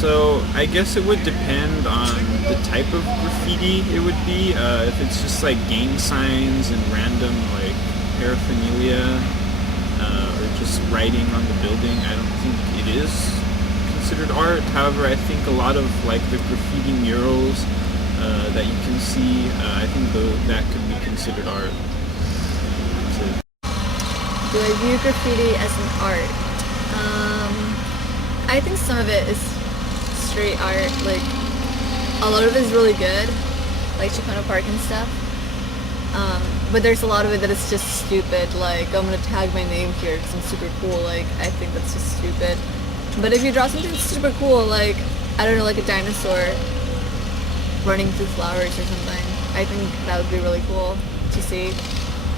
So I guess it would depend on the type of graffiti it would be. If it's just like gang signs and random like paraphernalia, or just writing on the building, I don't think it is considered art. However, I think a lot of like the graffiti murals that you can see, I think that could be considered art. Do I view graffiti as an art? I think some of it is straight art. Like, a lot of it is really good, like Chicano Park and stuff. But there's a lot of it that is just stupid. Like, I'm gonna tag my name here because I'm super cool. Like, I think that's just stupid. But if you draw something super cool, like, I don't know, like a dinosaur running through flowers or something, I think that would be really cool to see.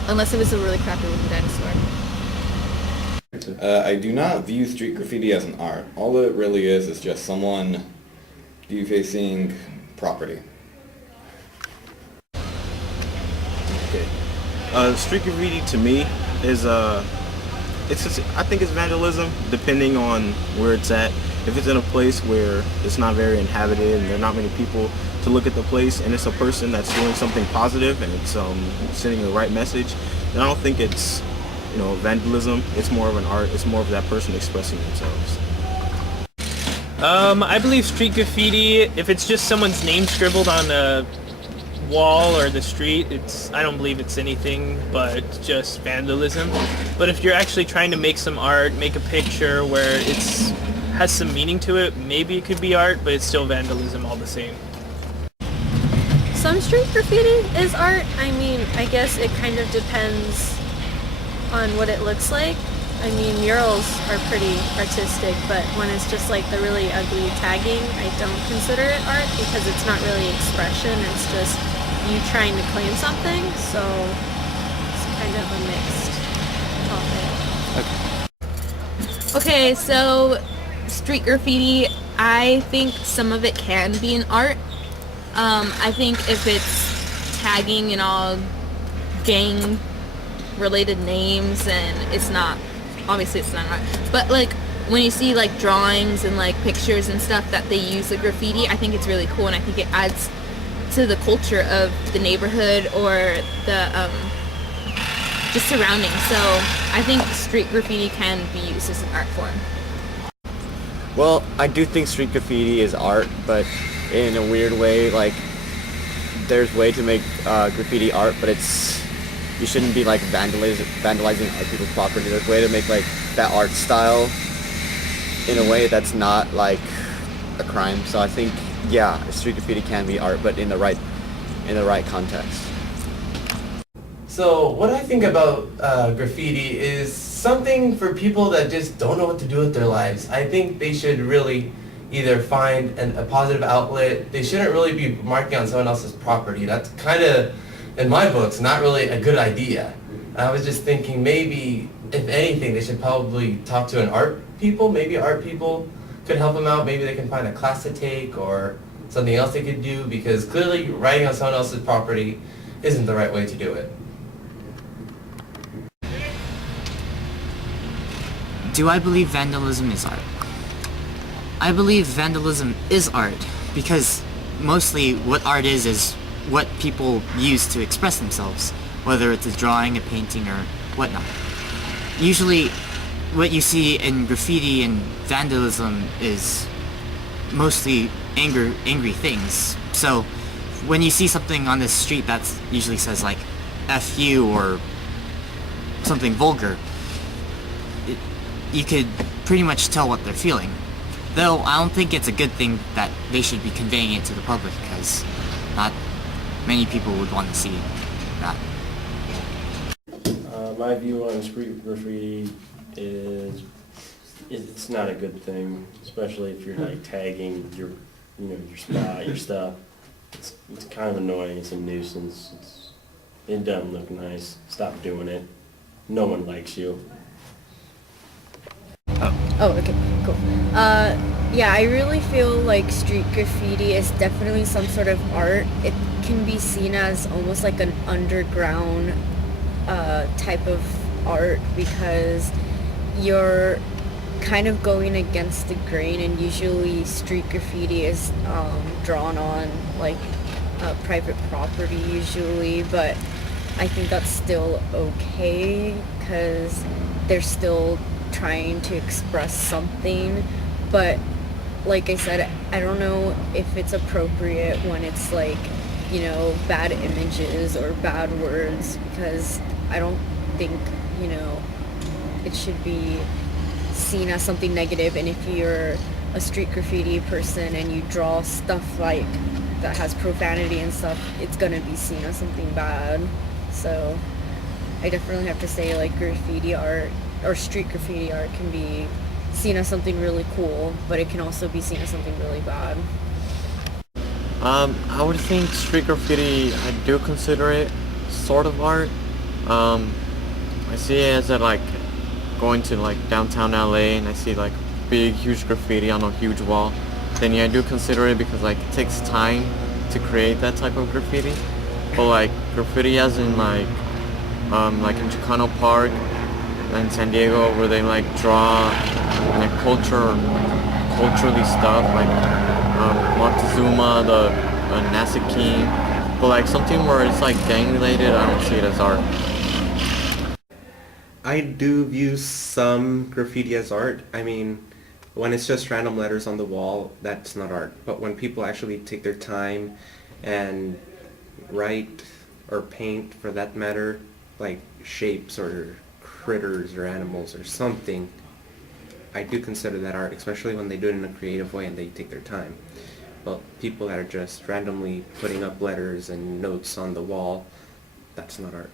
Unless it was a really crappy looking dinosaur. I do not view street graffiti as an art. All it really is just someone defacing property. Okay. Street graffiti to me is I think it's vandalism depending on where it's at. If it's in a place where it's not very inhabited and there are not many people to look at the place, and it's a person that's doing something positive and it's sending the right message, then I don't think it's vandalism. It's more of an art. It's more of that person expressing themselves. I believe street graffiti, if it's just someone's name scribbled on a wall or the street, I don't believe it's anything but just vandalism. But if you're actually trying to make some art, make a picture where it has some meaning to it, maybe it could be art, but it's still vandalism all the same. Some street graffiti is art. I mean, I guess it kind of depends on what it looks like. I mean, murals are pretty artistic, but when it's just like the really ugly tagging, I don't consider it art because it's not really expression, it's just you trying to claim something, so it's kind of a mixed topic. Okay, so street graffiti, I think some of it can be an art. I think if it's tagging and all gang related names, and it's not, obviously it's not art, but like when you see like drawings and like pictures and stuff that they use like graffiti, I think it's really cool, and I think it adds to the culture of the neighborhood or the just surroundings. So I think street graffiti can be used as an art form. Well, I do think street graffiti is art, but in a weird way. Like, there's way to make graffiti art, but you shouldn't be like vandalizing other people's property. There's a way to make like that art style in a way that's not like a crime. So I think, yeah, street graffiti can be art, but in the right context. So what I think about graffiti is something for people that just don't know what to do with their lives. I think they should really either find a positive outlet. They shouldn't really be marking on someone else's property. That's kind of, in my books, not really a good idea. I was just thinking maybe, if anything, they should probably talk to maybe art people could help them out. Maybe they can find a class to take or something else they could do, because clearly writing on someone else's property isn't the right way to do it. Do I believe vandalism is art? I believe vandalism is art because mostly what art is what people use to express themselves, whether it's a drawing, a painting, or whatnot. Usually what you see in graffiti and vandalism is mostly angry things. So when you see something on the street that usually says like F you or something vulgar, you could pretty much tell what they're feeling. Though I don't think it's a good thing that they should be conveying it to the public, because not many people would want to see that. My view on street graffiti is it's not a good thing, especially if you're like tagging your your spot, your stuff. It's kind of annoying. It's a nuisance. It doesn't look nice. Stop doing it. No one likes you. Oh, okay, cool. Yeah, I really feel like street graffiti is definitely some sort of art. It can be seen as almost like an underground type of art because you're kind of going against the grain, and usually street graffiti is drawn on like private property usually, but I think that's still okay because they're still trying to express something. But like I said, I don't know if it's appropriate when it's like, bad images or bad words, because I don't think, it should be seen as something negative. And if you're a street graffiti person and you draw stuff like that has profanity and stuff, it's gonna be seen as something bad. So I definitely have to say, like, graffiti art or street graffiti art can be seen as something really cool, but it can also be seen as something really bad. I would think street graffiti, I do consider it sort of art. I see it as like going to like downtown LA and I see like big huge graffiti on a huge wall. Then yeah, I do consider it because like it takes time to create that type of graffiti. But like graffiti as in like in Chicano Park in San Diego where they like draw like culturally stuff like Montezuma, the Nasser King, but like something where it's like gang related, I don't see it as art. I do view some graffiti as art. I mean, when it's just random letters on the wall, that's not art. But when people actually take their time and write or paint, for that matter, like shapes or critters or animals or something, I do consider that art, especially when they do it in a creative way and they take their time. But people that are just randomly putting up letters and notes on the wall, that's not art.